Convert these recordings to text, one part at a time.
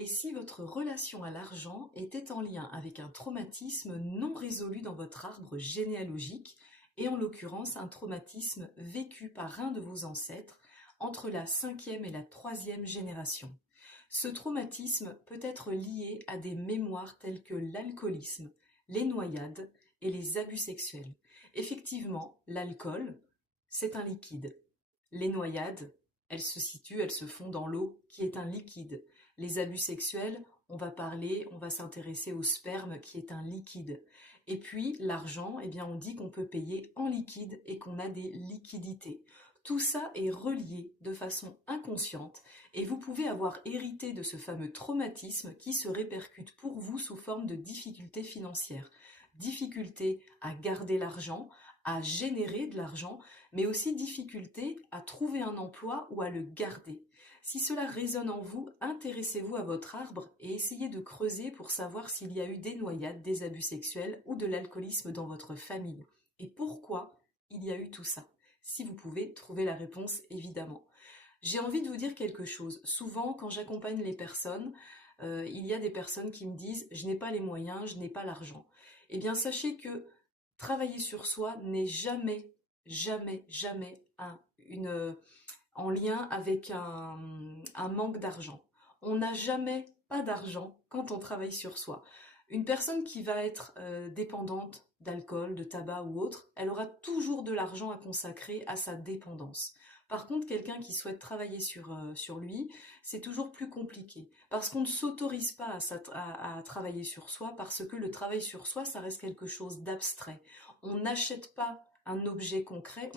Et si votre relation à l'argent était en lien avec un traumatisme non résolu dans votre arbre généalogique, et en l'occurrence un traumatisme vécu par un de vos ancêtres entre la 5e et la 3e génération. Ce traumatisme peut être lié à des mémoires telles que l'alcoolisme, les noyades et les abus sexuels. Effectivement, l'alcool, c'est un liquide. Les noyades, elles se font dans l'eau qui est un liquide. Les abus sexuels, on va s'intéresser au sperme qui est un liquide. Et puis l'argent, eh bien on dit qu'on peut payer en liquide et qu'on a des liquidités. Tout ça est relié de façon inconsciente et vous pouvez avoir hérité de ce fameux traumatisme qui se répercute pour vous sous forme de difficultés financières. Difficulté à garder l'argent, à générer de l'argent, mais aussi difficulté à trouver un emploi ou à le garder. Si cela résonne en vous, intéressez-vous à votre arbre et essayez de creuser pour savoir s'il y a eu des noyades, des abus sexuels ou de l'alcoolisme dans votre famille. Et pourquoi il y a eu tout ça? Si vous pouvez trouver la réponse, évidemment. J'ai envie de vous dire quelque chose. Souvent, quand j'accompagne les personnes, il y a des personnes qui me disent « je n'ai pas les moyens, je n'ai pas l'argent ». Eh bien, sachez que travailler sur soi n'est jamais, jamais, jamais en lien avec un manque d'argent. On n'a jamais pas d'argent quand on travaille sur soi. Une personne qui va être dépendante d'alcool, de tabac ou autre, elle aura toujours de l'argent à consacrer à sa dépendance. Par contre, quelqu'un qui souhaite travailler sur lui, c'est toujours plus compliqué. Parce qu'on ne s'autorise pas à travailler sur soi, parce que le travail sur soi, ça reste quelque chose d'abstrait. On n'achète pas un objet concret,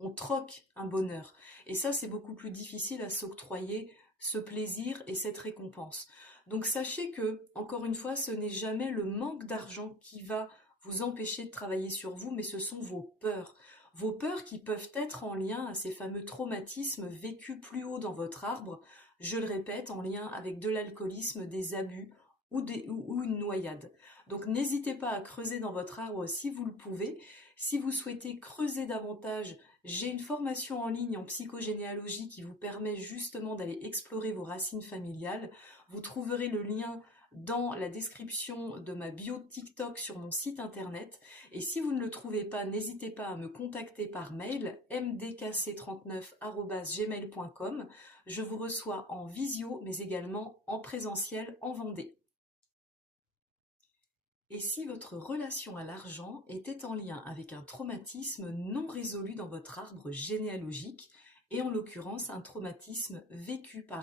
on troque un bonheur. Et ça, c'est beaucoup plus difficile à s'octroyer ce plaisir et cette récompense. Donc sachez que, encore une fois, ce n'est jamais le manque d'argent qui va vous empêcher de travailler sur vous, mais ce sont vos peurs. Vos peurs qui peuvent être en lien à ces fameux traumatismes vécus plus haut dans votre arbre, je le répète, en lien avec de l'alcoolisme, des abus ou une noyade. Donc n'hésitez pas à creuser dans votre arbre si vous le pouvez. Si vous souhaitez creuser davantage, j'ai une formation en ligne en psychogénéalogie qui vous permet justement d'aller explorer vos racines familiales. Vous trouverez le lien dans la description de ma bio TikTok sur mon site internet. Et si vous ne le trouvez pas, n'hésitez pas à me contacter par mail mdkc39@gmail.com. Je vous reçois en visio, mais également en présentiel en Vendée. Et si votre relation à l'argent était en lien avec un traumatisme non résolu dans votre arbre généalogique, et en l'occurrence un traumatisme vécu par